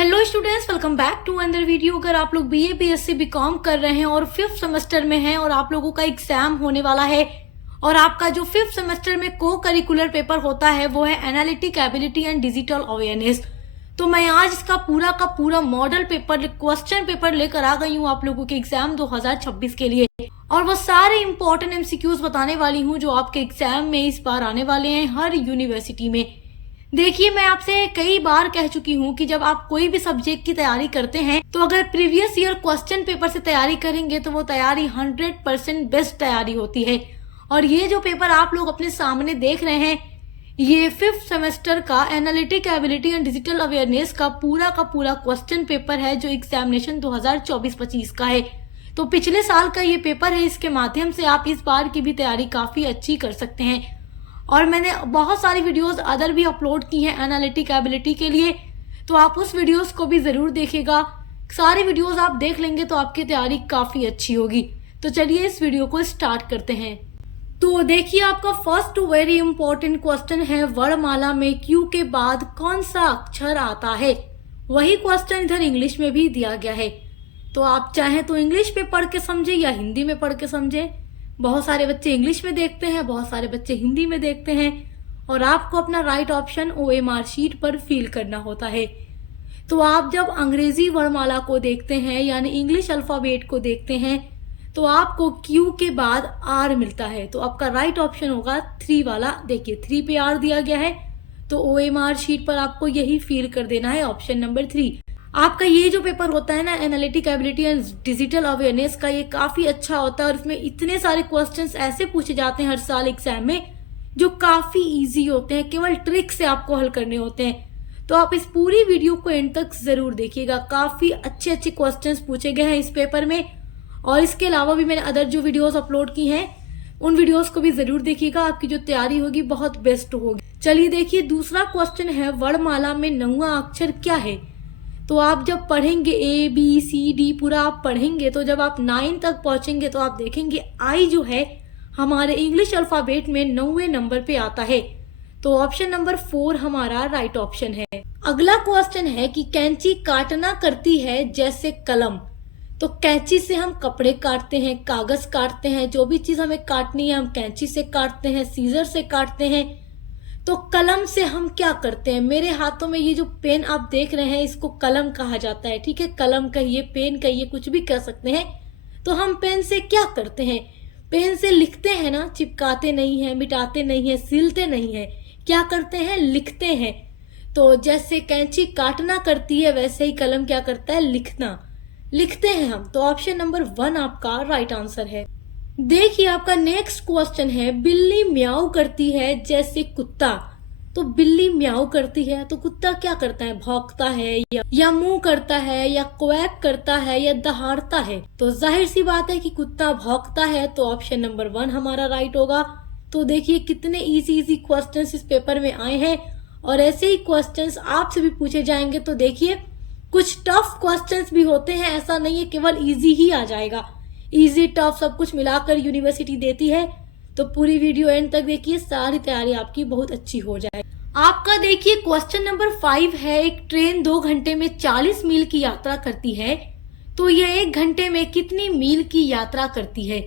Hello students, welcome back to another video. अगर आप लोग बीए बीएससी बीकॉम कर रहे हैं और 5th सेमेस्टर में हैं और आप लोगों का एग्जाम होने वाला है और आपका जो 5th सेमेस्टर में को करिकुलर पेपर होता है वो है analytic ability and digital awareness, तो मैं आज इसका पूरा का पूरा मॉडल पेपर क्वेश्चन पेपर लेकर आ गई हूँ आप लोगों के एग्जाम 2026 के लिए। और वो सारे इंपॉर्टेंट एमसीक्यूज बताने वाली हूँ जो आपके एग्जाम में इस बार आने वाले हैं हर यूनिवर्सिटी में। देखिए, मैं आपसे कई बार कह चुकी हूँ कि जब आप कोई भी सब्जेक्ट की तैयारी करते हैं तो अगर प्रीवियस ईयर क्वेश्चन पेपर से तैयारी करेंगे तो वो तैयारी 100% बेस्ट तैयारी होती है। और ये जो पेपर आप लोग अपने सामने देख रहे हैं ये 5th सेमेस्टर का analytic ability and digital awareness का पूरा क्वेश्चन पेपर है जो एग्जामिनेशन 2024-25 का है। तो पिछले साल का ये पेपर है, इसके माध्यम से आप इस बार की भी तैयारी काफी अच्छी कर सकते हैं। और मैंने बहुत सारी वीडियोस अदर भी अपलोड की हैं एनालिटिक एबिलिटी के लिए, तो आप उस वीडियोस को भी जरूर देखिएगा। सारी वीडियोस आप देख लेंगे तो आपकी तैयारी काफी अच्छी होगी। तो चलिए इस वीडियो को स्टार्ट करते हैं। तो देखिए, आपका फर्स्ट वेरी इंपॉर्टेंट क्वेश्चन है वर्णमाला में क्यू के बाद कौन सा अक्षर आता है। वही क्वेश्चन इधर इंग्लिश में भी दिया गया है, तो आप चाहें तो इंग्लिश में पढ़ के समझे या हिंदी में पढ़ के समझे। बहुत सारे बच्चे इंग्लिश में देखते हैं, बहुत सारे बच्चे हिंदी में देखते हैं और आपको अपना राइट ऑप्शन OMR शीट पर फिल करना होता है। तो आप जब अंग्रेजी वर्णमाला को देखते हैं यानी इंग्लिश अल्फाबेट को देखते हैं तो आपको Q के बाद R मिलता है, तो आपका राइट ऑप्शन होगा 3 वाला। देखिए 3 पे R दिया गया है तो OMR शीट पर आपको यही फिल कर देना है, ऑप्शन नंबर 3। आपका ये जो पेपर होता है ना analytic ability and digital awareness का, ये काफी अच्छा होता है और इसमें इतने सारे क्वेश्चंस ऐसे पूछे जाते हैं हर साल एग्जाम में जो काफी इजी होते हैं, केवल ट्रिक से आपको हल करने होते हैं। तो आप इस पूरी वीडियो को एंड तक जरूर देखिएगा, काफी अच्छे अच्छे क्वेश्चंस पूछे गए हैं इस पेपर में। और इसके अलावा भी मैंने अदर जो वीडियोस अपलोड की हैं उन वीडियोस को भी जरूर देखिएगा, आपकी जो तैयारी होगी बहुत बेस्ट होगी। चलिए देखिए, दूसरा क्वेश्चन है वर्णमाला में 9वां अक्षर क्या है। तो आप जब पढ़ेंगे ABCD पूरा आप पढ़ेंगे तो जब आप 9 तक पहुंचेंगे तो आप देखेंगे I जो है हमारे इंग्लिश अल्फाबेट में 9वें नंबर पे आता है, तो ऑप्शन नंबर 4 हमारा राइट ऑप्शन है। अगला क्वेश्चन है कि कैंची काटना करती है जैसे कलम। तो कैंची से हम कपड़े काटते हैं, कागज काटते हैं, जो भी चीज हमें काटनी है हम कैंची से काटते हैं, सीजर से काटते हैं। तो कलम से हम क्या करते हैं। मेरे हाथों में ये जो पेन आप देख रहे हैं इसको कलम कहा जाता है, ठीक है। कलम कहिए, पेन कहिए, कुछ भी कह सकते हैं। तो हम पेन से क्या करते हैं, पेन से लिखते हैं ना, चिपकाते नहीं है, मिटाते नहीं है, सीलते नहीं है, क्या करते हैं, लिखते हैं। तो जैसे कैंची काटना करती है वैसे ही कलम क्या करता है, लिखते हैं हम। तो ऑप्शन नंबर 1 आपका राइट आंसर है। देखिए, आपका नेक्स्ट क्वेश्चन है बिल्ली म्याऊ करती है जैसे कुत्ता। तो बिल्ली म्याऊ करती है तो कुत्ता क्या करता है, भौंकता है या मुंह करता है या क्वैक करता है या दहाड़ता है। तो जाहिर सी बात है कि कुत्ता भौंकता है, तो ऑप्शन नंबर 1 हमारा राइट होगा। तो देखिए कितने इजी क्वेश्चंस इस पेपर में आए हैं और ऐसे ही क्वेश्चंस आपसे भी पूछे जाएंगे। तो देखिए कुछ टफ क्वेश्चंस भी होते हैं, ऐसा नहीं है केवल इजी ही आ जाएगा। इजी टफ सब कुछ मिलाकर यूनिवर्सिटी देती है, तो पूरी वीडियो एंड तक देखिए, सारी तैयारी आपकी बहुत अच्छी हो जाए। आपका देखिए क्वेश्चन नंबर 5 है, एक ट्रेन 2 घंटे में 40 मील की यात्रा करती है, तो यह 1 घंटे में कितनी मील की यात्रा करती है।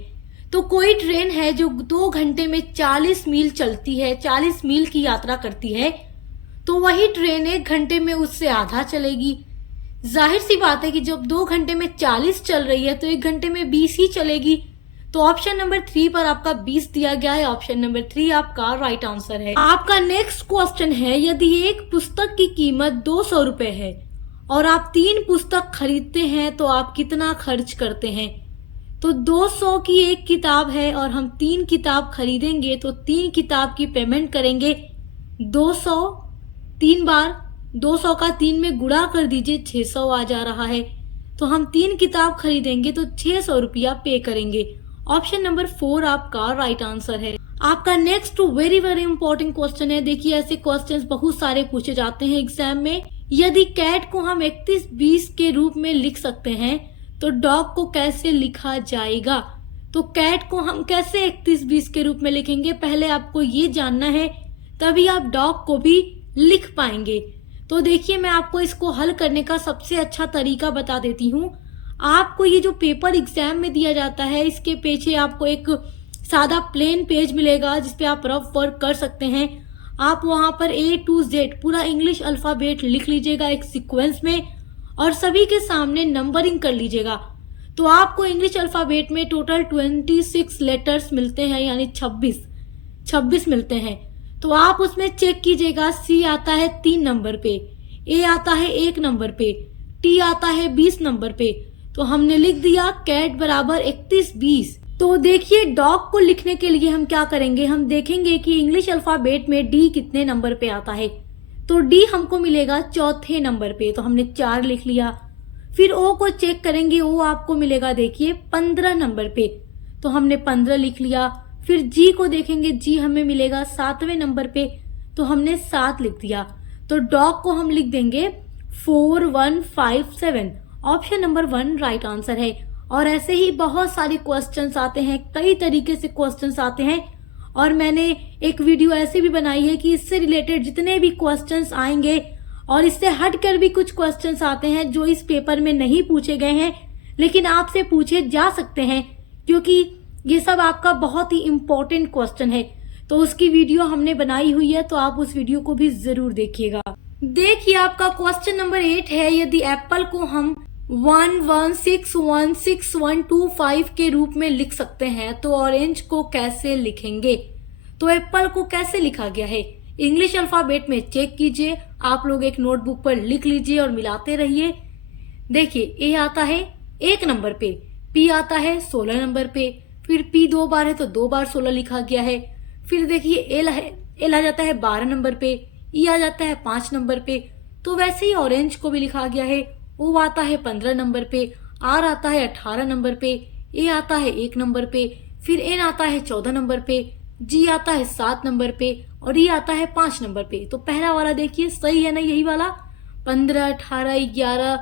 तो कोई ट्रेन है जो 2 घंटे में 40 मील चलती है, 40 मील की यात्रा करती है, तो वही ट्रेन 1 घंटे में उससे आधा चलेगी। जाहिर सी बात है कि जब 2 घंटे में 40 चल रही है तो 1 घंटे में 20 ही चलेगी। तो ऑप्शन नंबर 3 पर आपका 20 दिया गया है, ऑप्शन नंबर 3 आपका राइट आंसर है। आपका नेक्स्ट क्वेश्चन है, यदि एक पुस्तक की कीमत 200 रुपए है और आप 3 पुस्तक खरीदते हैं तो आप कितना खर्च करते हैं। तो 200 की एक किताब है और हम 3 किताब खरीदेंगे तो 3 किताब की पेमेंट करेंगे 200, 3 बार 200 का 3 में गुणा कर दीजिए, 600 आ जा रहा है। तो हम 3 किताब खरीदेंगे तो 600 रुपया पे करेंगे, ऑप्शन नंबर 4 आपका राइट आंसर है। आपका नेक्स्ट वेरी इंपॉर्टेंट क्वेश्चन है। देखिए ऐसे क्वेश्चंस बहुत सारे पूछे जाते हैं एग्जाम में। यदि कैट को हम 31-20 के रूप में लिख सकते हैं तो डॉग को कैसे लिखा जाएगा। तो कैट को हम कैसे 31-20 के रूप में लिखेंगे, पहले आपको ये जानना है, तभी आप डॉग को भी लिख पाएंगे। तो देखिए मैं आपको इसको हल करने का सबसे अच्छा तरीका बता देती हूँ। आपको ये जो पेपर एग्जाम में दिया जाता है, इसके पीछे आपको एक सादा प्लेन पेज मिलेगा जिसपे आप रफ वर्क कर सकते हैं। आप वहाँ पर A to Z पूरा इंग्लिश अल्फ़ाबेट लिख लीजिएगा एक सीक्वेंस में और सभी के सामने नंबरिंग कर लीजिएगा। तो आपको इंग्लिश अल्फ़ाबेट में टोटल 26 लेटर्स मिलते हैं, यानी 26 मिलते हैं। तो आप उसमें चेक कीजिएगा। C आता है 3 नंबर पे, A आता है 1 नंबर पे, T आता है 20 नंबर पे। तो हमने लिख दिया कैट बराबर 3120। तो देखिए डॉग को लिखने के लिए हम क्या करेंगे, हम देखेंगे कि इंग्लिश अल्फ़ाबेट में D कितने नंबर पे आता है। तो D हमको मिलेगा 4थे नंबर पे, तो हमने 4 लिख लिया। फिर O को चेक करेंगे, O आपको मिलेगा देखिए 15 नंबर पे, तो हमने 15 लिख लिया। फिर G को देखेंगे, G हमें मिलेगा 7वें नंबर पे, तो हमने 7 लिख दिया। तो डॉग को हम लिख देंगे 4157। ऑप्शन नंबर 1 राइट आंसर है। और ऐसे ही बहुत सारे क्वेश्चंस आते हैं, कई तरीके से क्वेश्चंस आते हैं, और मैंने एक वीडियो ऐसी भी बनाई है कि इससे रिलेटेड जितने भी क्वेश्चंस आएंगे और इससे हटकर भी कुछ क्वेश्चंस आते हैं जो इस पेपर में नहीं पूछे गए हैं लेकिन आपसे पूछे जा सकते हैं, क्योंकि ये सब आपका बहुत ही इम्पोर्टेंट क्वेश्चन है। तो उसकी वीडियो हमने बनाई हुई है, तो आप उस वीडियो को भी जरूर देखिएगा। देखिए आपका क्वेश्चन नंबर 8 है, यदि एप्पल को हम 11616125 के रूप में लिख सकते हैं तो ऑरेंज को कैसे लिखेंगे। तो एप्पल को कैसे लिखा गया है, इंग्लिश अल्फाबेट में चेक कीजिए। आप लोग एक नोटबुक पर लिख लीजिए और मिलाते रहिए। देखिए ए आता है 1 नंबर पे, पी आता है 16 नंबर पे, फिर पी 2 बार है तो 2 बार 16 लिखा गया है। फिर देखिए एल आ जाता है 12 नंबर पे, ई आ जाता है 5 नंबर पे, तो वैसे ही ऑरेंज को भी लिखा गया है। ओ आता है 15 नंबर पे, आर आता है 18 नंबर पे, ए आता है 1 नंबर पे, फिर एन आता है 14 नंबर पे, जी आता है 7 नंबर पे और ई आता है 5 नंबर पे। तो पहला वाला देखिए सही है ना, यही वाला 15, 18, 11,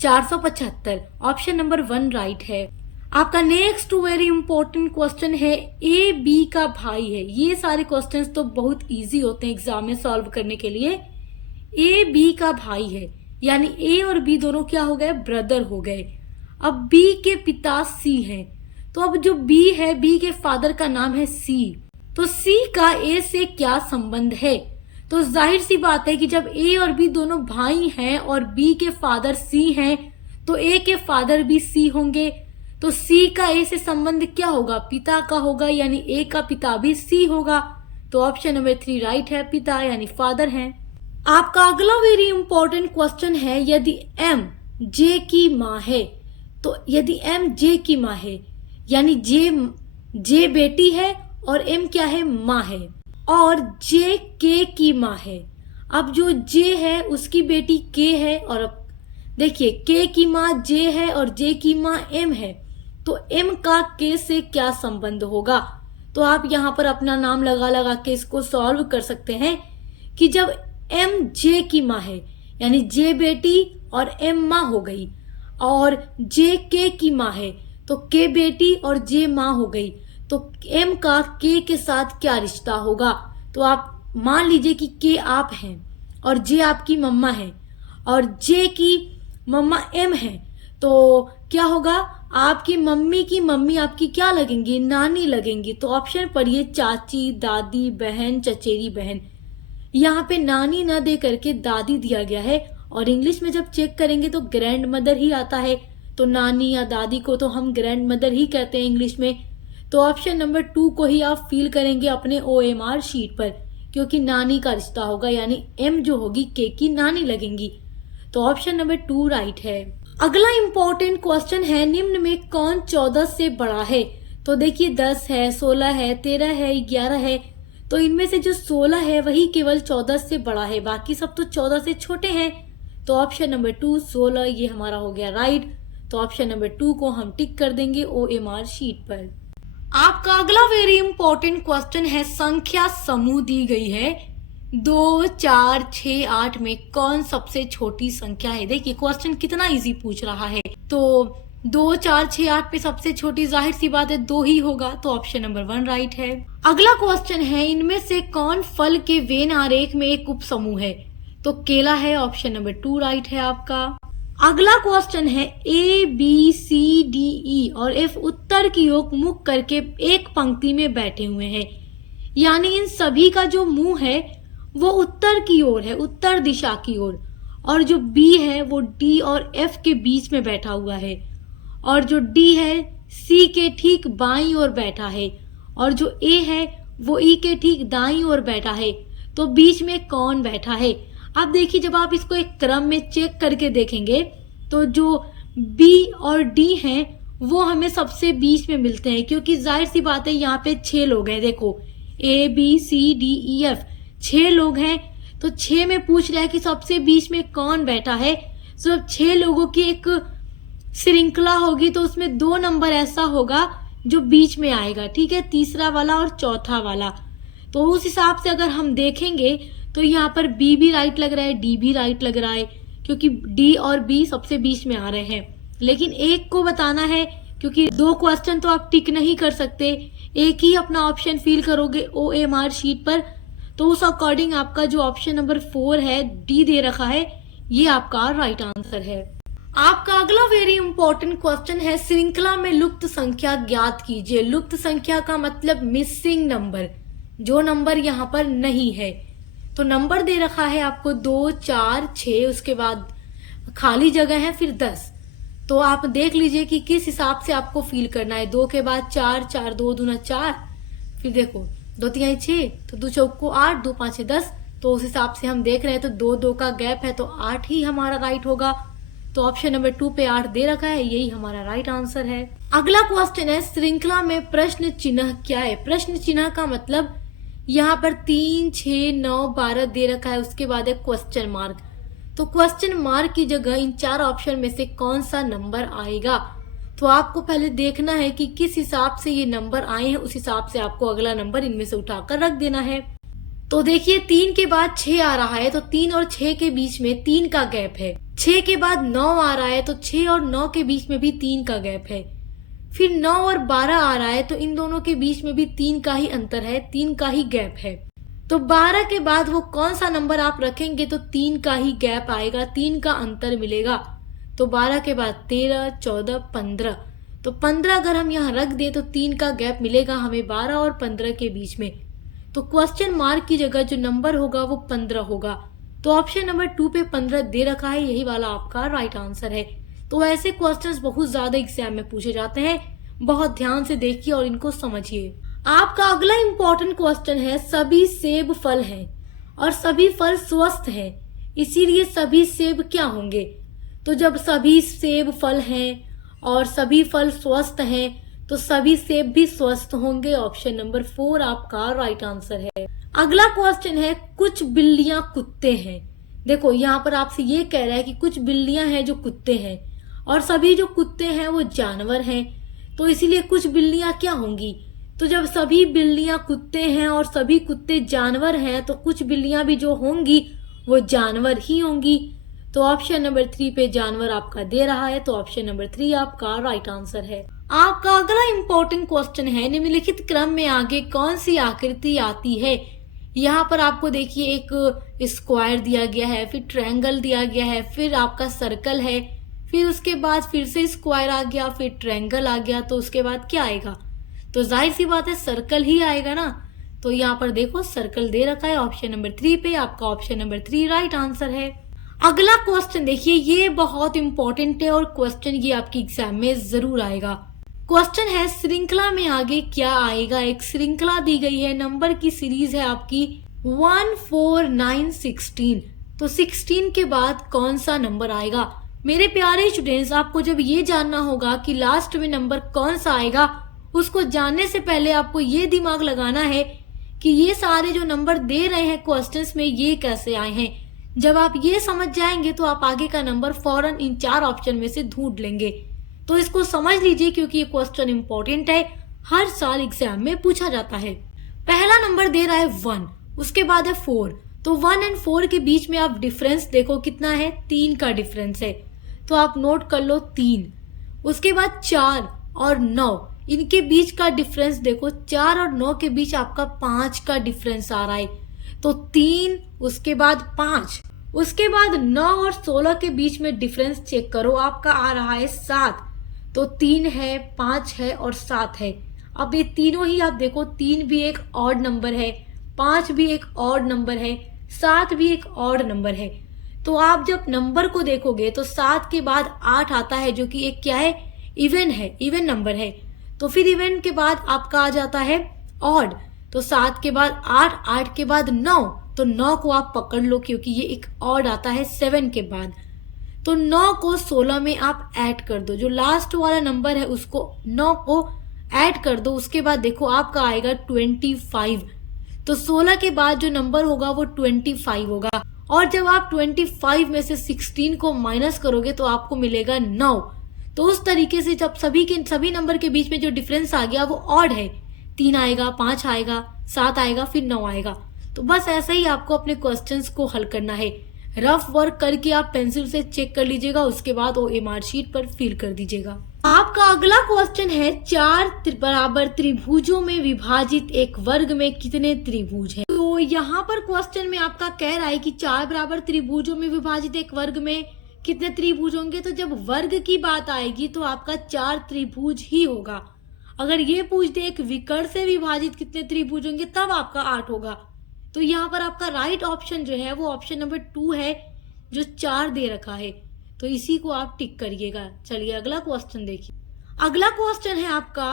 475। ऑप्शन नंबर 1 राइट है। आपका नेक्स्ट वेरी इंपॉर्टेंट क्वेश्चन है, ए बी का भाई है। ये सारे क्वेश्चंस तो बहुत इजी होते हैं एग्जाम में सॉल्व करने के लिए। ए बी का भाई है, यानी ए और बी दोनों क्या हो गए, ब्रदर हो गए। अब बी के पिता सी हैं, तो अब जो बी है, बी के फादर का नाम है सी, तो सी का ए से क्या संबंध है। तो जाहिर सी बात है कि जब ए और बी दोनों भाई हैं और बी के फादर सी हैं तो ए के फादर भी सी होंगे। तो सी का ए से संबंध क्या होगा, पिता का होगा, यानी ए का पिता भी सी होगा। तो ऑप्शन नंबर 3 राइट है, पिता यानी फादर हैं। आपका अगला वेरी इंपॉर्टेंट क्वेश्चन है, यदि एम जे की माँ है, तो यदि एम जे की माँ है यानी जे बेटी है और एम क्या है, माँ है, और जे के की माँ है। अब जो जे है उसकी बेटी के है, और अब देखिए के की माँ जे है और जे की माँ एम है, तो एम का के से क्या संबंध होगा। तो आप यहाँ पर अपना नाम लगा के इसको सॉल्व कर सकते हैं कि जब एम जे की माँ है यानी जे बेटी और एम माँ हो गई, और जे के की माँ है तो के बेटी और जे माँ हो गई, तो एम का के साथ क्या रिश्ता होगा। तो आप मान लीजिए कि के आप हैं और जे आपकी मम्मा है और जे की मम्मा एम है, तो क्या होगा, आपकी मम्मी की मम्मी आपकी क्या लगेंगी, नानी लगेंगी। तो ऑप्शन पढ़िए, चाची, दादी, बहन, चचेरी बहन। यहाँ पे नानी ना दे करके दादी दिया गया है, और इंग्लिश में जब चेक करेंगे तो ग्रैंड मदर ही आता है, तो नानी या दादी को तो हम ग्रैंड मदर ही कहते हैं इंग्लिश में। तो ऑप्शन नंबर 2 को ही आप फील करेंगे अपने OMR शीट पर, क्योंकि नानी का रिश्ता होगा, यानी एम जो होगी के की नानी लगेंगी। तो ऑप्शन नंबर 2 राइट है। अगला इंपॉर्टेंट क्वेश्चन है, निम्न में कौन 14 से बड़ा है। तो देखिए 10 है, 16 है, 13 है, 11 है, तो इनमें से जो 16 है वही केवल 14 से बड़ा है, बाकी सब तो 14 से छोटे हैं। तो ऑप्शन नंबर 2 16 ये हमारा हो गया राइट। तो ऑप्शन नंबर 2 को हम टिक कर देंगे OMR शीट पर। आपका अगला वेरी इंपॉर्टेंट क्वेश्चन है, संख्या समूह दी गई है 2, 4, 6, 8 में कौन सबसे छोटी संख्या है। देखिए क्वेश्चन कितना इजी पूछ रहा है। तो 2, 4, 6, 8 पे सबसे छोटी जाहिर सी बात है 2 ही होगा, तो ऑप्शन नंबर 1 राइट है। अगला क्वेश्चन है, इनमें से कौन फल के वेन आरेख में एक उप समूह है। तो केला है, ऑप्शन नंबर 2 राइट है आपका। अगला क्वेश्चन है ABCDE और F उत्तर की ओर मुख करके एक पंक्ति में बैठे हुए हैं, यानी इन सभी का जो मुंह है वो उत्तर की ओर है, उत्तर दिशा की ओर, और जो B है वो D और F के बीच में बैठा हुआ है, और जो D है C के ठीक बाईं ओर बैठा है, और जो A है वो E के ठीक दाईं ओर बैठा है। तो बीच में कौन बैठा है? अब देखिए, जब आप इसको एक क्रम में चेक करके देखेंगे तो जो B और D हैं वो हमें सबसे बीच में मिलते हैं, क्योंकि जाहिर सी बात है यहाँ पे 6 लोग हैं। देखो ABCDEF 6 लोग हैं, तो 6 में पूछ रहा है कि सबसे बीच में कौन बैठा है। जब 6 लोगों की एक श्रृंखला होगी तो उसमें 2 नंबर ऐसा होगा जो बीच में आएगा, ठीक है, तीसरा वाला और चौथा वाला। तो उस हिसाब से अगर हम देखेंगे तो यहाँ पर B भी राइट लग रहा है, D भी राइट लग रहा है, क्योंकि D और B सबसे बीच में आ रहे हैं। लेकिन एक को बताना है, क्योंकि 2 क्वेश्चन तो आप टिक नहीं कर सकते, एक ही अपना ऑप्शन फिल करोगे OMR शीट पर। तो उस अकॉर्डिंग आपका जो ऑप्शन नंबर 4 है, D दे रखा है, ये आपका राइट आंसर है। आपका अगला वेरी इंपॉर्टेंट क्वेश्चन है, श्रृंखला में लुप्त संख्या ज्ञात कीजिए। लुप्त संख्या का मतलब मिसिंग नंबर, जो नंबर यहाँ पर नहीं है। तो नंबर दे रखा है आपको 2, 4, 6, उसके बाद खाली जगह है, फिर 10। तो आप देख लीजिए कि किस हिसाब से आपको फील करना है। 2 के बाद 4, 4 2 दूना 4, फिर देखो 2 3 6, तो 2 चौको 8, 2 5 10। तो उस हिसाब से हम देख रहे हैं, तो 2 2 का गैप है, तो 8 ही हमारा राइट होगा। तो ऑप्शन नंबर 2 पे 8 दे रखा है, यही हमारा राइट आंसर है। अगला क्वेश्चन है, श्रृंखला में प्रश्न चिन्ह क्या है? प्रश्न चिन्ह का मतलब यहाँ पर 3, 6, 9, 12 दे रखा है, उसके बाद है क्वेश्चन मार्क। तो क्वेश्चन मार्क की जगह इन 4 ऑप्शन में से कौन सा नंबर आएगा? तो आपको पहले देखना है कि किस हिसाब से ये नंबर आए हैं, उस हिसाब से आपको अगला नंबर इनमें से उठाकर रख देना है। तो देखिए 3 के बाद 6 आ रहा है, तो 3 और 6 के बीच में 3 का गैप है। 6 के बाद 9 आ रहा है, तो 6 और 9 के बीच में भी 3 का गैप है। फिर 9 और 12 आ रहा है, तो इन दोनों के बीच में भी 3 का ही अंतर है, 3 का ही गैप है। तो 12 के बाद वो कौन सा नंबर आप रखेंगे तो 3 का ही गैप आएगा, 3 का अंतर मिलेगा। तो 12 के बाद 13, 14, 15। तो 15 अगर हम यहाँ रख दें तो 3 का गैप मिलेगा हमें 12 और 15 के बीच में। तो क्वेश्चन मार्क की जगह जो नंबर होगा वो 15 होगा। तो ऑप्शन नंबर 2 पे 15 दे रखा है, यही वाला आपका राइट आंसर है। तो ऐसे क्वेश्चंस बहुत ज्यादा एग्जाम में पूछे जाते हैं, बहुत ध्यान से देखिए और इनको समझिए। आपका अगला इम्पोर्टेंट क्वेश्चन है, सभी सेब फल हैं और सभी फल स्वस्थ हैं, इसीलिए सभी सेब क्या होंगे? तो जब सभी सेब फल हैं और सभी फल स्वस्थ हैं तो सभी सेब भी स्वस्थ होंगे। ऑप्शन नंबर 4 आपका राइट आंसर है। अगला क्वेश्चन है, कुछ बिल्लियां कुत्ते हैं। देखो यहाँ पर आपसे ये कह रहा है कि कुछ बिल्लियां हैं जो कुत्ते हैं और सभी जो कुत्ते हैं वो जानवर हैं, तो इसीलिए कुछ बिल्लियां क्या होंगी? तो जब सभी बिल्लियां कुत्ते हैं और सभी कुत्ते जानवर हैं तो कुछ बिल्लियां भी जो होंगी वो जानवर ही होंगी। तो ऑप्शन नंबर 3 पे जानवर आपका दे रहा है, तो ऑप्शन नंबर 3 आपका राइट आंसर है। आपका अगला इम्पोर्टेंट क्वेश्चन है, निम्नलिखित क्रम में आगे कौन सी आकृति आती है? यहाँ पर आपको देखिए एक स्क्वायर दिया गया है, फिर ट्रायंगल दिया गया है, फिर आपका सर्कल है, फिर उसके बाद फिर से स्क्वायर आ गया, फिर ट्रायंगल आ गया, तो उसके बाद क्या आएगा? तो जाहिर सी बात है सर्कल ही आएगा ना। तो यहाँ पर देखो सर्कल दे रखा है ऑप्शन नंबर 3 पे, आपका ऑप्शन नंबर 3 राइट आंसर है। अगला क्वेश्चन देखिए, ये बहुत इंपॉर्टेंट है और क्वेश्चन ये आपकी एग्जाम में जरूर आएगा। क्वेश्चन है, श्रृंखला में आगे क्या आएगा? एक श्रृंखला दी गई है, नंबर की सीरीज है आपकी 1, 4, 9, 16। तो 16 के बाद कौन सा नंबर आएगा? मेरे प्यारे स्टूडेंट्स, आपको जब ये जानना होगा कि लास्ट में नंबर कौन सा आएगा, उसको जानने से पहले आपको ये दिमाग लगाना है कि ये सारे जो नंबर दे रहे हैं क्वेश्चंस में ये कैसे आए हैं। जब आप ये समझ जाएंगे तो आप आगे का नंबर फौरन इन 4 ऑप्शन में से ढूंढ लेंगे। तो इसको समझ लीजिए क्योंकि ये क्वेश्चन इंपॉर्टेंट है, हर साल एग्जाम में पूछा जाता है। पहला नंबर दे रहा है 1, उसके बाद है 4। तो 1 और 4 के बीच में आप डिफरेंस देखो कितना है, 3 का डिफरेंस है, तो आप नोट कर लो 3। उसके बाद 4 और 9, इनके बीच का डिफरेंस देखो, 4 और 9 के बीच आपका 5 का डिफरेंस आ रहा है। तो 3 उसके बाद 5, उसके बाद 9 और 16 के बीच में डिफरेंस चेक करो, आपका आ रहा है 7। तो 3 है, 5 है और 7 है। अब ये तीनों ही आप देखो, 3 भी एक ऑड नंबर है, 5 भी एक ऑड नंबर है, 7 भी एक ऑड नंबर है। तो आप जब नंबर को देखोगे तो 7 के बाद 8 आता है, जो कि एक क्या है, इवन है, इवन नंबर है। तो फिर इवन के बाद आपका आ जाता है ऑड। तो 7 के बाद 8, 8 के बाद 9, तो 9 को आप पकड़ लो क्योंकि ये एक ऑड आता है 7 के बाद। तो 9 को 16 में आप ऐड कर दो, जो लास्ट वाला नंबर है उसको 9 को ऐड कर दो। उसके बाद देखो आपका आएगा 25। तो 16 के बाद जो नंबर होगा वो 25 होगा। और जब आप 25 में से 16 को माइनस करोगे तो आपको मिलेगा 9। तो उस तरीके से जब सभी नंबर के बीच में जो डिफरेंस आ गया वो ऑड है, 3 आएगा, 5 आएगा, 7 आएगा, फिर 9 आएगा। तो बस ऐसे ही आपको अपने क्वेश्चंस को हल करना है। रफ वर्क करके आप पेंसिल से चेक कर लीजिएगा, उसके बाद OMR शीट पर फिल कर दीजिएगा। आपका अगला क्वेश्चन है, 4 बराबर त्रिभुजों में विभाजित एक वर्ग में कितने त्रिभुज हैं? तो यहाँ पर क्वेश्चन में आपका कह रहा है कि 4 बराबर त्रिभुजों में विभाजित एक वर्ग में कितने त्रिभुज होंगे। तो जब वर्ग की बात आएगी तो आपका 4 त्रिभुज ही होगा। अगर ये पूछ दे एक विकर्ण से विभाजित कितने त्रिभुज होंगे, तब आपका 8 होगा। तो यहाँ पर आपका राइट ऑप्शन जो है वो ऑप्शन नंबर 2 है, जो 4 दे रखा है। तो इसी को आप टिक करिएगा। चलिए अगला क्वेश्चन देखिए। अगला क्वेश्चन है आपका,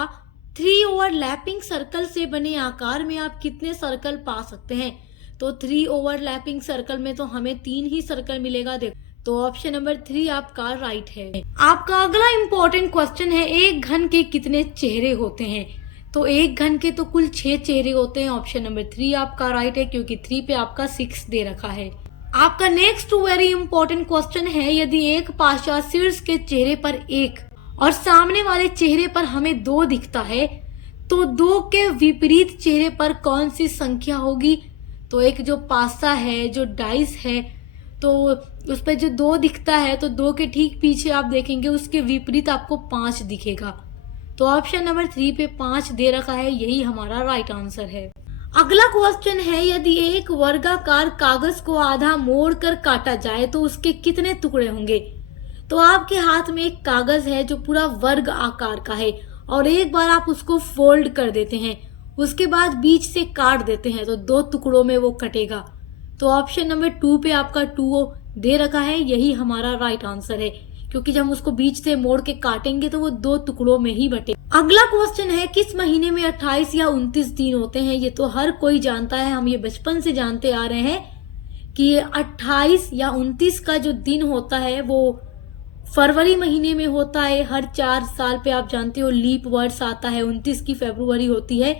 3 ओवरलैपिंग सर्कल से बने आकार में आप कितने सर्कल पा सकते हैं? तो 3 ओवरलैपिंग सर्कल में तो हमें 3 ही सर्कल मिलेगा। देखो, तो ऑप्शन नंबर 3 आपका राइट है। आपका अगला इंपॉर्टेंट क्वेश्चन है, एक घन के कितने चेहरे होते हैं? तो एक घन के तो कुल 6 चेहरे होते हैं। ऑप्शन नंबर 3 आपका राइट है, क्योंकि 3 पे आपका 6 दे रखा है। आपका नेक्स्ट वेरी इंपॉर्टेंट क्वेश्चन है, यदि एक पाशा शीर्ष के चेहरे पर 1 और सामने वाले चेहरे पर हमें 2 दिखता है, तो 2 के विपरीत चेहरे पर कौन सी संख्या होगी? तो एक जो पासा है, जो डाइस है, तो उस पर जो 2 दिखता है, तो 2 के ठीक पीछे आप देखेंगे उसके विपरीत आपको 5 दिखेगा। तो ऑप्शन नंबर 3 पे 5 दे रखा है, यही हमारा राइट आंसर है। अगला क्वेश्चन है, यदि एक वर्गाकार कागज को आधा मोड़कर काटा जाए तो उसके कितने टुकड़े होंगे? तो आपके हाथ में एक कागज है जो पूरा वर्ग आकार का है, और एक बार आप उसको फोल्ड कर देते हैं, उसके बाद बीच से काट देते हैं, तो 2 टुकड़ों में वो कटेगा। तो ऑप्शन नंबर 2 पे आपका 2 दे रखा है, यही हमारा राइट आंसर है, क्योंकि जब हम उसको बीच से मोड़ के काटेंगे तो वो 2 टुकड़ों में ही बटे। अगला क्वेश्चन है, किस महीने में 28 या 29 दिन होते हैं? ये तो हर कोई जानता है, हम ये बचपन से जानते आ रहे हैं कि ये 28 या 29 का जो दिन होता है वो फरवरी महीने में होता है। हर 4 साल पे आप जानते हो लीप वर्ड्स आता है, 29 की फरवरी होती है,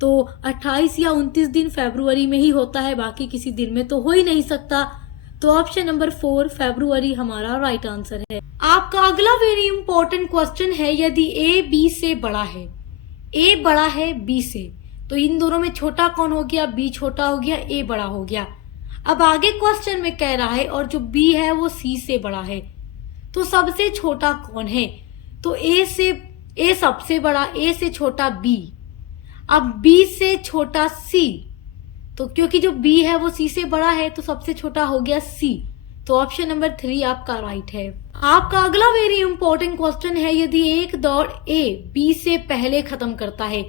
तो 28 या 29 दिन फरवरी में ही होता है, बाकी किसी दिन में तो हो ही नहीं सकता। तो ऑप्शन नंबर 4 फरवरी हमारा राइट आंसर है। आपका अगला वेरी इंपॉर्टेंट क्वेश्चन है, यदि A B से बड़ा है, A बड़ा है B से, तो इन दोनों में छोटा कौन हो गया? B छोटा हो गया, A बड़ा हो गया। अब आगे क्वेश्चन में कह रहा है, और जो B है वो C से बड़ा है, तो सबसे छोटा कौन है? तो A सबसे बड़ा, A से छोटा B, अब B से छोटा C, तो क्योंकि जो B है वो C से बड़ा है तो सबसे छोटा हो गया C। तो ऑप्शन नंबर 3 आपका राइट है। आपका अगला वेरी इंपॉर्टेंट क्वेश्चन है, यदि एक दौड़ A B से पहले खत्म करता है,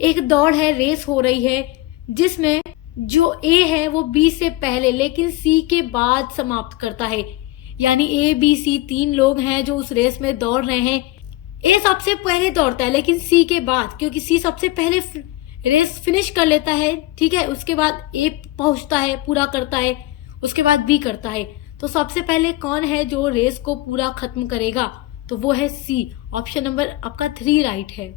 एक दौड़ है, रेस हो रही है, जिसमें जो A है वो B से पहले लेकिन C के बाद समाप्त करता है, यानी A B C 3 लोग हैं जो उस रेस में दौड़ रहे हैं। A सबसे पहले दौड़ता है लेकिन C के बाद, क्योंकि C सबसे पहले रेस फिनिश कर लेता है, ठीक है, उसके बाद A पहुंचता है, पूरा करता है, उसके बाद B करता है। तो सबसे पहले कौन है जो रेस को पूरा खत्म करेगा? तो वो है C। ऑप्शन नंबर आपका 3 राइट है।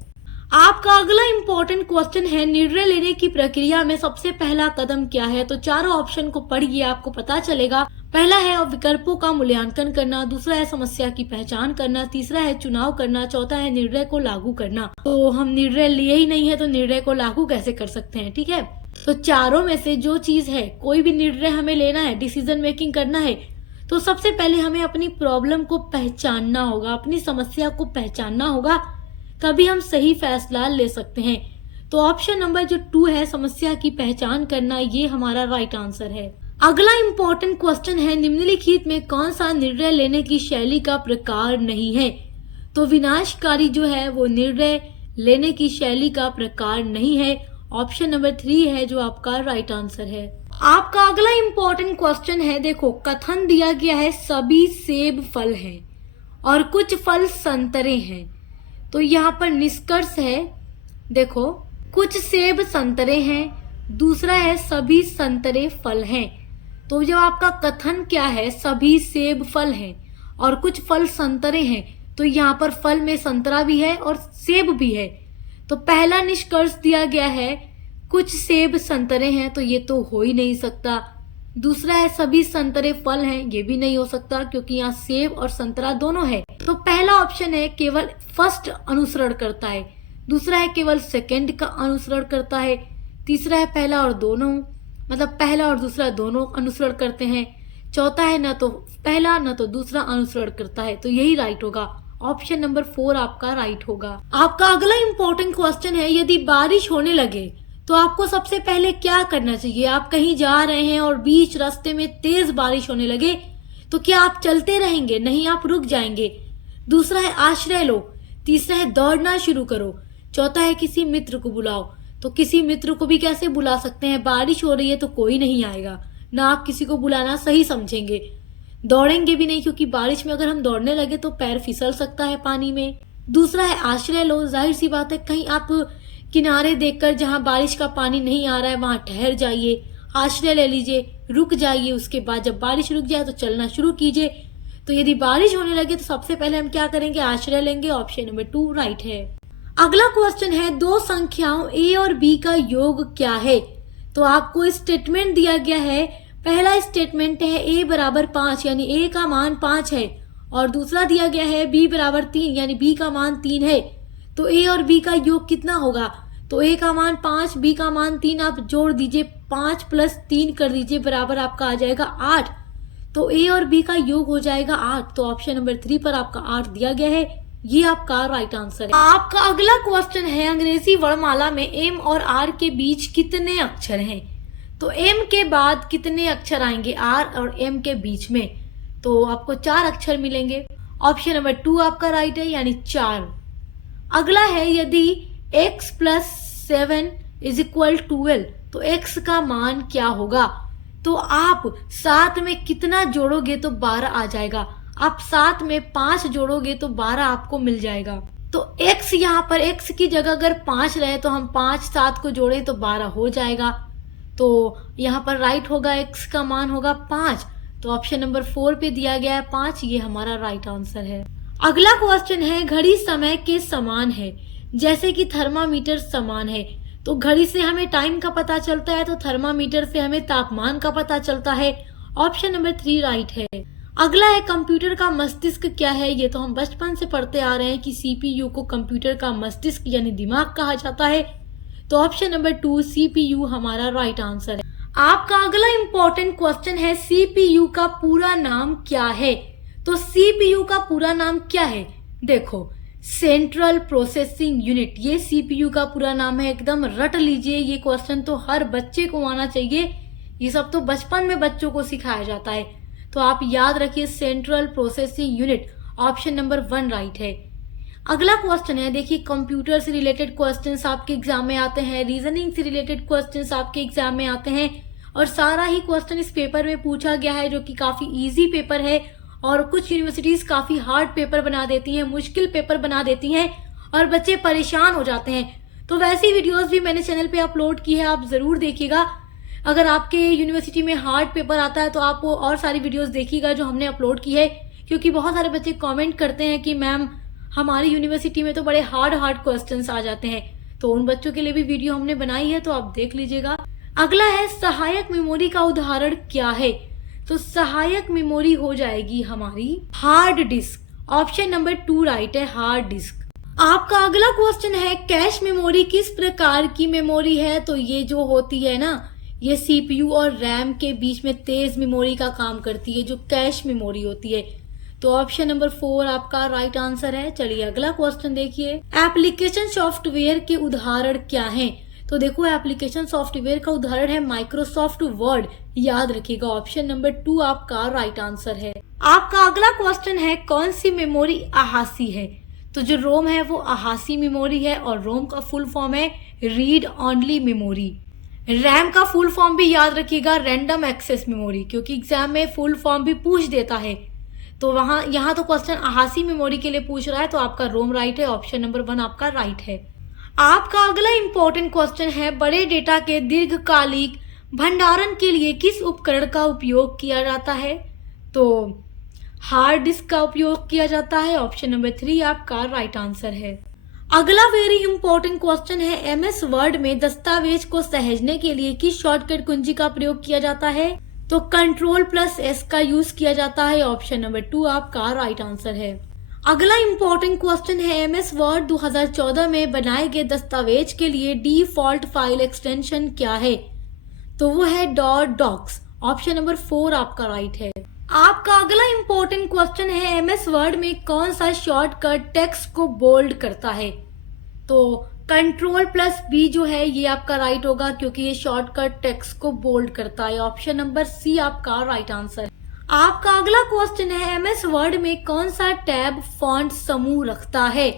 आपका अगला इंपॉर्टेंट क्वेश्चन है, निर्णय लेने की प्रक्रिया में सबसे पहला कदम क्या है? तो चारों ऑप्शन को पढ़िए, आपको पता चलेगा। पहला है विकल्पों का मूल्यांकन करना, दूसरा है समस्या की पहचान करना, तीसरा है चुनाव करना, चौथा है निर्णय को लागू करना। तो हम निर्णय लिए ही नहीं है तो निर्णय को लागू कैसे कर सकते हैं? ठीक है, तो चारों में से जो चीज है, कोई भी निर्णय हमें लेना है, डिसीजन मेकिंग करना है, तो सबसे पहले हमें अपनी प्रॉब्लम को पहचानना होगा, अपनी समस्या को पहचानना होगा, तभी हम सही फैसला ले सकते हैं। तो ऑप्शन नंबर जो 2 है, समस्या की पहचान करना, ये हमारा राइट आंसर है। अगला इम्पोर्टेंट क्वेश्चन है, निम्नलिखित में कौन सा निर्णय लेने की शैली का प्रकार नहीं है? तो विनाशकारी जो है वो निर्णय लेने की शैली का प्रकार नहीं है। ऑप्शन नंबर 3 है जो आपका राइट आंसर है। आपका अगला इम्पोर्टेंट क्वेश्चन है, देखो कथन दिया गया है सभी सेब फल हैं और कुछ फल संतरे हैं। तो यहाँ पर निष्कर्ष है, देखो कुछ सेब संतरे हैं, दूसरा है सभी संतरे फल हैं। तो जब आपका कथन क्या है, सभी सेब फल हैं और कुछ फल संतरे हैं, तो यहाँ पर फल में संतरा भी है और सेब भी है। तो पहला निष्कर्ष दिया गया है कुछ सेब संतरे हैं, तो ये तो हो ही नहीं सकता। दूसरा है सभी संतरे फल हैं, ये भी नहीं हो सकता क्योंकि यहाँ सेब और संतरा दोनों है। तो पहला ऑप्शन है केवल फर्स्ट अनुसरण करता है, दूसरा है केवल सेकंड का अनुसरण करता है, तीसरा है पहला और दोनों, मतलब पहला और दूसरा दोनों अनुसरण करते हैं, चौथा है ना तो पहला ना तो दूसरा अनुसरण करता है। तो यही राइट होगा, ऑप्शन नंबर 4 आपका राइट होगा। आपका अगला इम्पोर्टेंट क्वेश्चन है, यदि बारिश होने लगे तो आपको सबसे पहले क्या करना चाहिए? आप कहीं जा रहे हैं और बीच रास्ते में तेज बारिश होने लगे तो क्या आप चलते रहेंगे? नहीं, आप रुक जाएंगे। दूसरा है आश्रय लो, तीसरा है दौड़ना शुरू करो, चौथा है किसी मित्र को बुलाओ। तो किसी मित्र को भी कैसे बुला सकते हैं? बारिश हो रही है तो कोई नहीं आएगा, ना आप किसी को बुलाना सही समझेंगे। दौड़ेंगे भी नहीं क्योंकि बारिश में अगर हम दौड़ने लगे तो पैर फिसल सकता है पानी में। दूसरा है आश्रय लो, जाहिर सी बात है कहीं आप किनारे देखकर जहां बारिश का पानी नहीं आ रहा है वहां ठहर जाइए, आश्रय ले लीजिए, रुक जाइए, उसके बाद जब बारिश रुक जाए तो चलना शुरू कीजिए। तो यदि बारिश होने लगे तो सबसे पहले हम क्या करेंगे? आश्रय लेंगे। ऑप्शन नंबर 2 राइट है। अगला क्वेश्चन है, दो संख्याओं a और b का योग क्या है? तो आपको स्टेटमेंट दिया गया है। पहला स्टेटमेंट है a बराबर 5 यानी a का मान 5 है, और दूसरा दिया गया है b बराबर 3 यानी b का मान 3 है। तो a और b का योग कितना होगा? तो a का मान 5, b का मान 3, आप जोड़ दीजिए, 5 + 3 कर दीजिए, बराबर आपका आ जाएगा 8। तो a और b का योग हो जाएगा 8। तो ऑप्शन नंबर 3 पर आपका 8 दिया गया है, ये आपका राइट आंसर है। आपका अगला क्वेश्चन है, अंग्रेजी वर्णमाला में m और r के बीच कितने अक्षर हैं? तो m के बाद कितने अक्षर आएंगे r और m के बीच में? तो आपको 4 अक्षर मिलेंगे। ऑप्शन नंबर 2 आपका राइट है, यानी 4। अगला है, यदि x + 7 = 12 तो x का मान क्या होगा? तो आप 7 में कितना जोड़ोगे तो 12 आ जाएगा। आप 7 में 5 जोड़ोगे तो 12 आपको मिल जाएगा। तो x यहाँ पर x की जगह अगर 5 रहे तो हम 5 7 को जोड़े तो 12 हो जाएगा। तो यहाँ पर राइट होगा, x का मान होगा 5। तो ऑप्शन नंबर 4 पे दिया गया है 5, ये हमारा राइट आंसर है। अगला क्वेश्चन है, घड़ी समय के समान है जैसे कि थर्मामीटर समान है। तो घड़ी से हमें टाइम का पता चलता है, तो थर्मामीटर से हमें तापमान का पता चलता है। ऑप्शन नंबर 3 राइट है। अगला है, कंप्यूटर का मस्तिष्क क्या है? ये तो हम बचपन से पढ़ते आ रहे हैं कि सीपीयू को कंप्यूटर का मस्तिष्क यानी दिमाग कहा जाता है। तो ऑप्शन नंबर 2 सीपीयू हमारा राइट आंसर है। आपका अगला इंपॉर्टेंट क्वेश्चन है, सीपीयू का पूरा नाम क्या है? तो सीपीयू का पूरा नाम क्या है? देखो, सेंट्रल प्रोसेसिंग यूनिट, ये सीपीयू का पूरा नाम है। एकदम रट लीजिए, ये क्वेश्चन तो हर बच्चे को आना चाहिए। ये सब तो बचपन में बच्चों को सिखाया जाता है, तो आप याद रखिए central processing unit. Option number 1 right है। अगला क्वेश्चन है, देखिए कंप्यूटर से रिलेटेड क्वेश्चंस आपके एग्जाम में आते हैं, रीजनिंग से रिलेटेड क्वेश्चंस आपके एग्जाम में आते हैं, और सारा ही क्वेश्चन इस पेपर में पूछा गया है, जो कि काफी इजी पेपर है। और कुछ यूनिवर्सिटीज काफी हार्ड पेपर बना देती हैं, मुश्किल पेपर बना देती हैं, और बच्चे परेशान हो जाते हैं। तो वैसी वीडियोस भी मैंने चैनल पे अपलोड की है, आप जरूर देखिएगा। अगर आपके यूनिवर्सिटी में हार्ड पेपर आता है तो आप वो और सारी वीडियोस देखिएगा जो हमने अपलोड की है, क्योंकि बहुत सारे बच्चे कमेंट करते हैं कि मैम हमारी यूनिवर्सिटी में तो बड़े हार्ड क्वेश्चंस आ जाते हैं। तो उन बच्चों के लिए भी वीडियो हमने बनाई है, तो आप देख लीजिएगा। अगला है, सहायक मेमोरी का उदाहरण क्या है? तो सहायक मेमोरी हो जाएगी हमारी hard disk. Option number 2 right है, हार्ड डिस्क। आपका अगला क्वेश्चन है, कैश मेमोरी किस प्रकार की मेमोरी है? तो ये जो होती है ना, ये सीपीयू और रैम के बीच में तेज मेमोरी का काम करती है, जो कैश मेमोरी होती है। तो ऑप्शन नंबर 4 आपका राइट आंसर है। चलिए अगला क्वेश्चन देखिए, एप्लीकेशन सॉफ्टवेयर के उदाहरण क्या हैं? तो देखो एप्लीकेशन सॉफ्टवेयर का उदाहरण है माइक्रोसॉफ्ट वर्ड, याद रखिएगा ऑप्शन नंबर 2 आपका राइट आंसर है। आपका अगला क्वेश्चन है कौन सी मेमोरी आभासी है? तो जो रोम है वो आभासी मेमोरी है और रोम का फुल फॉर्म है रीड ओनली मेमोरी। रैम का फुल फॉर्म भी याद रखिएगा रैंडम एक्सेस मेमोरी, क्योंकि एग्जाम में फुल फॉर्म भी पूछ देता है। तो यहाँ तो क्वेश्चन आभासी मेमोरी के लिए पूछ रहा है, तो आपका रोम राइट है, ऑप्शन नंबर 1 आपका राइट है। आपका अगला इंपॉर्टेंट क्वेश्चन है बड़े डेटा के दीर्घकालिक भंडारण के लिए किस उपकरण का उपयोग किया जाता है? तो हार्ड डिस्क का उपयोग किया जाता है, ऑप्शन नंबर 3 आपका राइट आंसर है। अगला वेरी इंपॉर्टेंट क्वेश्चन है एमएस वर्ड में दस्तावेज को सहेजने के लिए किस शॉर्टकट कुंजी का प्रयोग किया जाता है? तो Ctrl+S का यूज किया जाता है, ऑप्शन नंबर 2 आपका राइट आंसर है। अगला इंपॉर्टेंट क्वेश्चन है एमएस वर्ड 2014 में बनाए गए दस्तावेज के लिए डिफॉल्ट फाइल एक्सटेंशन क्या है? तो वो है .docs, ऑप्शन नंबर 4 आपका राइट है। आपका अगला इंपॉर्टेंट क्वेश्चन है एमएस वर्ड में कौन सा शॉर्टकट टेक्स्ट को बोल्ड करता है? तो Ctrl+B जो है ये आपका राइट होगा, क्योंकि ये शॉर्टकट टेक्स्ट को बोल्ड करता है, ऑप्शन नंबर C आपका राइट आंसर। आपका अगला क्वेश्चन है एमएस वर्ड में कौन सा टैब फॉन्ट समूह रखता है?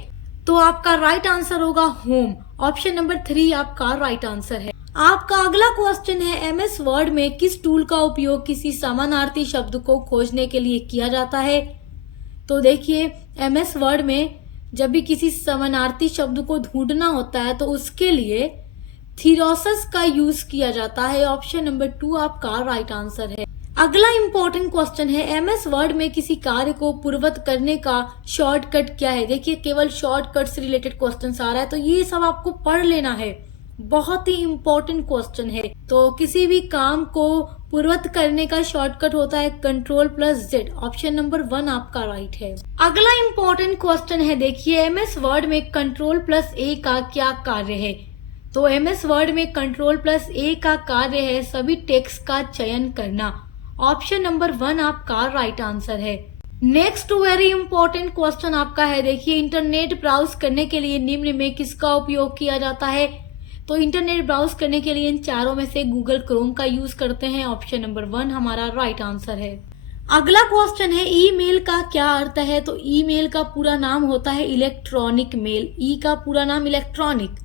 तो आपका राइट आंसर होगा होम, ऑप्शन नंबर 3 आपका राइट आंसर है। आपका अगला क्वेश्चन है एमएस वर्ड में किस टूल का उपयोग किसी समानार्थी शब्द को खोजने के लिए किया जाता है? तो देखिए एमएस वर्ड में जब भी किसी समानार्थी शब्द को ढूंढना होता है तो उसके लिए थीरोसस का यूज किया जाता है, ऑप्शन नंबर 2 आपका राइट आंसर है। अगला इंपॉर्टेंट क्वेश्चन है एमएस वर्ड में किसी कार्य को पूर्ववत करने का शॉर्टकट क्या है? देखिए केवल शॉर्टकट से रिलेटेड क्वेश्चन आ रहा है, तो ये सब आपको पढ़ लेना है, बहुत ही इंपॉर्टेंट क्वेश्चन है। तो किसी भी काम को पूर्ववत करने का शॉर्टकट होता है Ctrl+Z, ऑप्शन नंबर 1 आपका राइट है। अगला इंपॉर्टेंट क्वेश्चन है देखिए एमएस वर्ड में Ctrl+A का क्या कार्य है? तो एमएस वर्ड में Ctrl+A का कार्य है सभी टेक्स्ट का चयन करना, ऑप्शन नंबर 1 आपका राइट आंसर है। नेक्स्ट वेरी इंपॉर्टेंट क्वेश्चन आपका है देखिए इंटरनेट ब्राउज करने के लिए निम्न में किसका उपयोग किया जाता है? तो इंटरनेट ब्राउज करने के लिए इन चारों में से गूगल क्रोम का यूज करते हैं, ऑप्शन नंबर 1 हमारा राइट आंसर है। अगला क्वेश्चन है ईमेल का क्या अर्थ है? तो ईमेल का पूरा नाम होता है इलेक्ट्रॉनिक मेल, ई का पूरा नाम इलेक्ट्रॉनिक,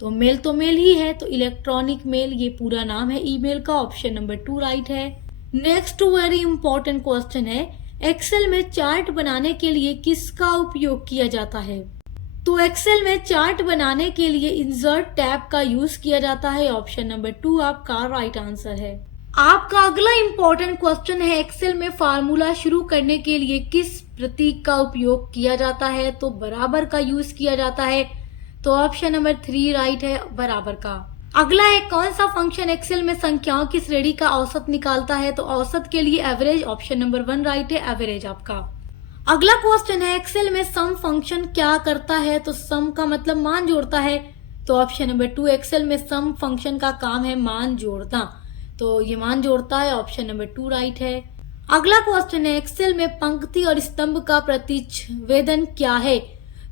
तो मेल ही है, तो इलेक्ट्रॉनिक मेल ये पूरा नाम है ईमेल का, ऑप्शन नंबर 2 राइट है। नेक्स्ट वेरी इंपॉर्टेंट क्वेश्चन है एक्सेल में चार्ट बनाने के लिए किसका उपयोग किया जाता है? तो एक्सेल में चार्ट बनाने के लिए इंसर्ट टैब का यूज किया जाता है, ऑप्शन नंबर 2 आपका राइट आंसर है। आपका अगला इंपॉर्टेंट क्वेश्चन है एक्सेल में फार्मूला शुरू करने के लिए किस प्रतीक का उपयोग किया जाता है? तो बराबर का यूज किया जाता है, तो ऑप्शन नंबर 3 राइट है, बराबर का। अगला है कौन सा फंक्शन एक्सेल में संख्याओं की श्रेणी का औसत निकालता है? तो औसत के लिए एवरेज, ऑप्शन नंबर 1 राइट है, एवरेज आपका। अगला क्वेश्चन है एक्सेल में सम फंक्शन क्या करता है? तो सम का मतलब मान जोड़ता है, तो ऑप्शन नंबर 2 एक्सेल में सम फंक्शन का काम है मान जोड़ना, तो ये मान जोड़ता है, ऑप्शन नंबर 2 राइट है। अगला क्वेश्चन है एक्सेल में पंक्ति और स्तंभ का प्रतिच्छेदन क्या है?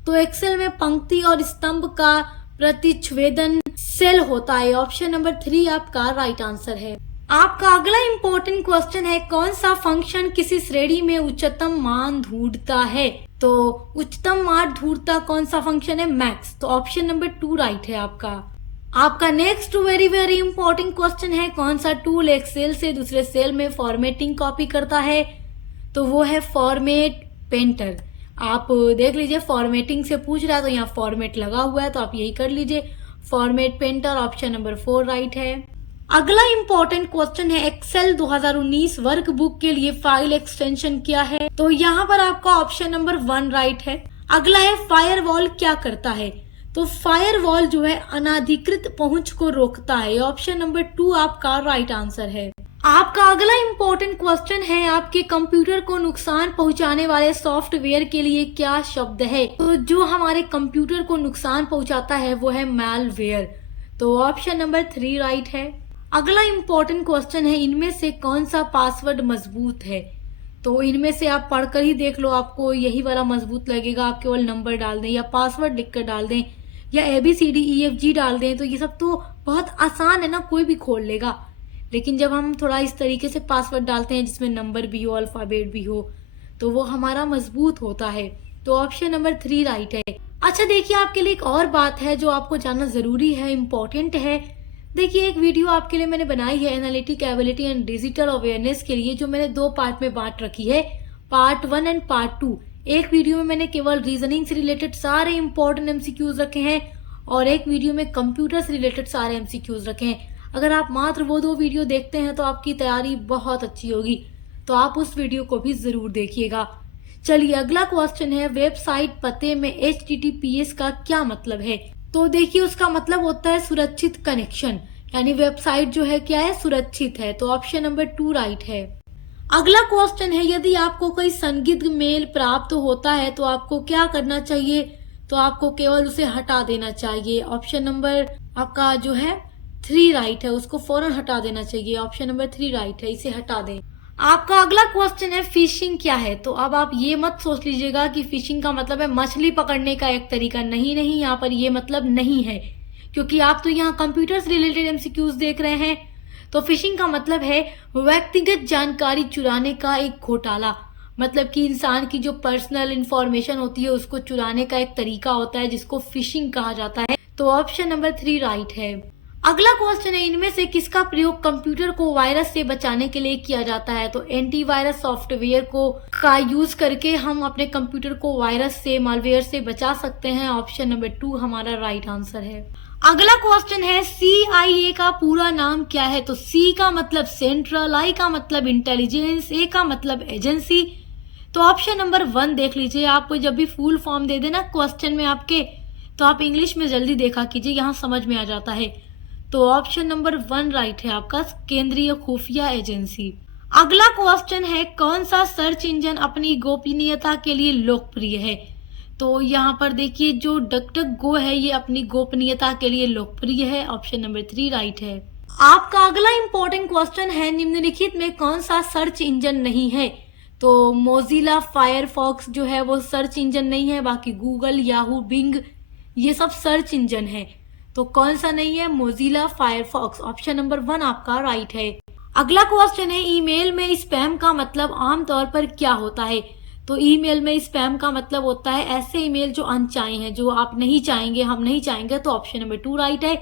तो एक्सेल में पंक्ति और स्तंभ का प्रतिच्छेदन सेल होता है, ऑप्शन नंबर 3 आपका राइट आंसर है। आपका अगला इंपॉर्टेंट क्वेश्चन है कौन सा फंक्शन किसी श्रेणी में उच्चतम मान ढूंढता है? तो उच्चतम मान ढूंढता कौन सा फंक्शन है? मैक्स, तो ऑप्शन नंबर 2 राइट है आपका। आपका next very very important question है कौन सा टूल एक्सेल से दूसरे सेल में फॉर्मेटिंग कॉपी करता है? तो वो है फॉर्मेट पेंटर। आप देख लीजिए फॉर्मेटिंग से पूछ रहा है, तो यहाँ फॉर्मेट लगा हुआ है, तो आप यही कर लीजिए format painter, option number 4 right है। अगला इंपॉर्टेंट क्वेश्चन है एक्सेल 2019 वर्कबुक के लिए फाइल एक्सटेंशन क्या है? तो यहाँ पर आपका ऑप्शन नंबर 1 राइट है। अगला है फायरवॉल क्या करता है? तो फायरवॉल जो है अनाधिकृत पहुंच को रोकता है, ऑप्शन नंबर 2 आपका राइट आंसर है। आपका अगला इंपॉर्टेंट क्वेश्चन है आपके कंप्यूटर को नुकसान पहुंचाने वाले सॉफ्टवेयर के लिए क्या शब्द है? तो जो हमारे कंप्यूटर को नुकसान पहुंचाता है वो है मैलवेयर, तो ऑप्शन नंबर 3 राइट है। अगला इंपॉर्टेंट क्वेश्चन है इनमें से कौन सा पासवर्ड मजबूत है? तो इनमें से आप पढ़कर ही देख लो, आपको यही वाला मजबूत लगेगा, आप केवल नंबर डाल दें या पासवर्ड लिखकर डाल दें, या ABCDEFG डाल दें तो ये सब तो बहुत आसान है ना, कोई भी खोल लेगा। लेकिन जब हम थोड़ा इस तरीके से पासवर्ड डालते हैं जिसमें नंबर भी हो, अल्फ़ाबेट भी हो, तो वो हमारा मजबूत होता है। तो ऑप्शन नंबर 3 राइट है। अच्छा देखिए, आपके लिए एक और बात है जो आपको जानना ज़रूरी है, इम्पोर्टेंट है। देखिए, एक वीडियो आपके लिए मैंने बनाई है analytic ability and digital awareness के लिए, जो मैंने 2 पार्ट में बांट रखी है, पार्ट 1 एंड पार्ट 2। एक वीडियो में मैंने केवल रीजनिंग से रिलेटेड सारे इंपॉर्टेंट MCQs रखे हैं और एक वीडियो में कंप्यूटर से रिलेटेड सारे MCQs रखे हैं। अगर आप मात्र वो 2 वीडियो देखते हैं तो आपकी तैयारी बहुत अच्छी होगी, तो आप उस वीडियो को भी जरूर देखिएगा। चलिए, अगला क्वेश्चन है, वेबसाइट पते में HTTPS का क्या मतलब है? तो देखिए, उसका मतलब होता है सुरक्षित कनेक्शन, यानी वेबसाइट जो है क्या है, सुरक्षित है। तो ऑप्शन नंबर 2 राइट है। अगला क्वेश्चन है, यदि आपको कोई संदिग्ध मेल प्राप्त होता है तो आपको क्या करना चाहिए? तो आपको केवल उसे हटा देना चाहिए। ऑप्शन नंबर आपका जो है 3 राइट है, उसको फौरन हटा देना चाहिए। ऑप्शन नंबर 3 राइट है, इसे हटा दें। आपका अगला क्वेश्चन है, फिशिंग क्या है? तो अब आप ये मत सोच लीजिएगा कि फिशिंग का मतलब है मछली पकड़ने का एक तरीका। नहीं नहीं, यहाँ पर ये मतलब नहीं है, क्योंकि आप तो यहाँ कंप्यूटर से रिलेटेड MCQs देख रहे हैं। तो फिशिंग का मतलब है व्यक्तिगत जानकारी चुराने का एक घोटाला, मतलब कि इंसान की जो पर्सनल इंफॉर्मेशन होती है उसको चुराने का एक तरीका होता है जिसको फिशिंग कहा जाता है। तो ऑप्शन नंबर 3 राइट है। अगला क्वेश्चन है, इनमें से किसका प्रयोग कंप्यूटर को वायरस से बचाने के लिए किया जाता है? तो एंटीवायरस सॉफ्टवेयर को का यूज करके हम अपने कंप्यूटर को वायरस से, मालवेयर से बचा सकते हैं। ऑप्शन नंबर 2 हमारा राइट आंसर है। अगला क्वेश्चन है, CIA का पूरा नाम क्या है? तो C का मतलब सेंट्रल, I का मतलब इंटेलिजेंस, A का मतलब एजेंसी। तो ऑप्शन नंबर 1 देख लीजिए। आपको जब भी फुल फॉर्म दे देना क्वेश्चन में आपके, तो आप इंग्लिश में जल्दी देखा कीजिए, यहाँ समझ में आ जाता है। तो ऑप्शन नंबर 1 राइट है आपका, केंद्रीय खुफिया एजेंसी। अगला क्वेश्चन है, कौन सा सर्च इंजन अपनी गोपनीयता के लिए लोकप्रिय है? तो यहाँ पर देखिए, जो डकडकगो है ये अपनी गोपनीयता के लिए लोकप्रिय है। ऑप्शन नंबर 3 राइट है। आपका अगला इंपॉर्टेंट क्वेश्चन है, निम्नलिखित में कौन सा सर्च इंजन नहीं है? तो मोजिला फायरफॉक्स जो है वो सर्च इंजन नहीं है, बाकी गूगल, याहू, बिंग ये सब सर्च इंजन है। तो कौन सा नहीं है? Mozilla Firefox. ऑप्शन नंबर 1 आपका राइट है। अगला क्वेश्चन है, ईमेल में स्पैम का मतलब आमतौर पर क्या होता है? तो ईमेल में स्पैम का मतलब होता है ऐसे ईमेल जो अनचाहे हैं, जो आप नहीं चाहेंगे, हम नहीं चाहेंगे। तो ऑप्शन नंबर 2 राइट है,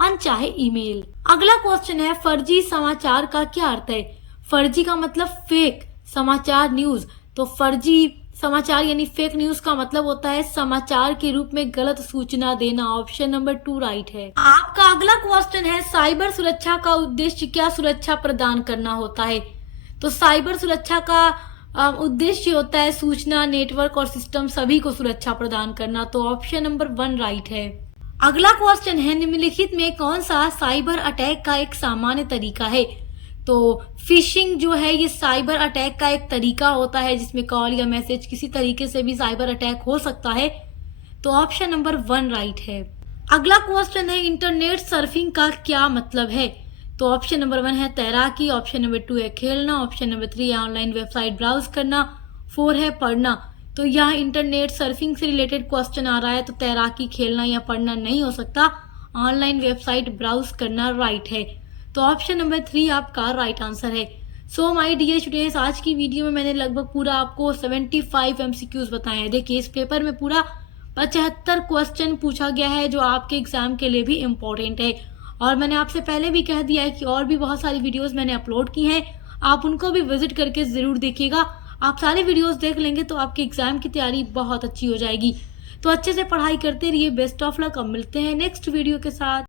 अनचाहे ईमेल। अगला क्वेश्चन है, फर्जी समाचार का क्या अर्थ है? फर्जी का मतलब फेक, समाचार न्यूज। तो फर्जी समाचार यानी फेक न्यूज का मतलब होता है समाचार के रूप में गलत सूचना देना। ऑप्शन नंबर 2 राइट है। आपका अगला क्वेश्चन है, साइबर सुरक्षा का उद्देश्य क्या सुरक्षा प्रदान करना होता है? तो साइबर सुरक्षा का उद्देश्य होता है सूचना, नेटवर्क और सिस्टम सभी को सुरक्षा प्रदान करना। तो ऑप्शन नंबर 1 राइट है। अगला क्वेश्चन है, निम्नलिखित में कौन सा साइबर अटैक का एक सामान्य तरीका है? तो फिशिंग जो है ये साइबर अटैक का एक तरीका होता है जिसमें कॉल या मैसेज किसी तरीके से भी साइबर अटैक हो सकता है। तो ऑप्शन नंबर 1 राइट है। अगला क्वेश्चन है, इंटरनेट सर्फिंग का क्या मतलब है? तो ऑप्शन नंबर 1 है तैराकी, ऑप्शन नंबर 2 है खेलना, ऑप्शन नंबर 3 है ऑनलाइन वेबसाइट ब्राउज करना, 4 है पढ़ना। तो यहाँ इंटरनेट सर्फिंग से रिलेटेड क्वेश्चन आ रहा है, तो तैराकी, खेलना या पढ़ना नहीं हो सकता, ऑनलाइन वेबसाइट ब्राउज करना राइट है। तो ऑप्शन नंबर 3 आपका राइट आंसर है। सो माय डियर स्टूडेंट्स, आज की वीडियो में मैंने लगभग पूरा आपको 75 MCQs बताए हैं। देखिए, इस पेपर में पूरा 75 क्वेश्चन पूछा गया है जो आपके एग्जाम के लिए भी इम्पोर्टेंट है। और मैंने आपसे पहले भी कह दिया है कि और भी बहुत सारी वीडियोस मैंने अपलोड की हैं, आप उनको भी विजिट करके ज़रूर देखिएगा। आप सारे वीडियोस देख लेंगे तो आपके एग्जाम की तैयारी बहुत अच्छी हो जाएगी। तो अच्छे से पढ़ाई करते रहिए। Best of luck. अब मिलते हैं नेक्स्ट वीडियो के साथ।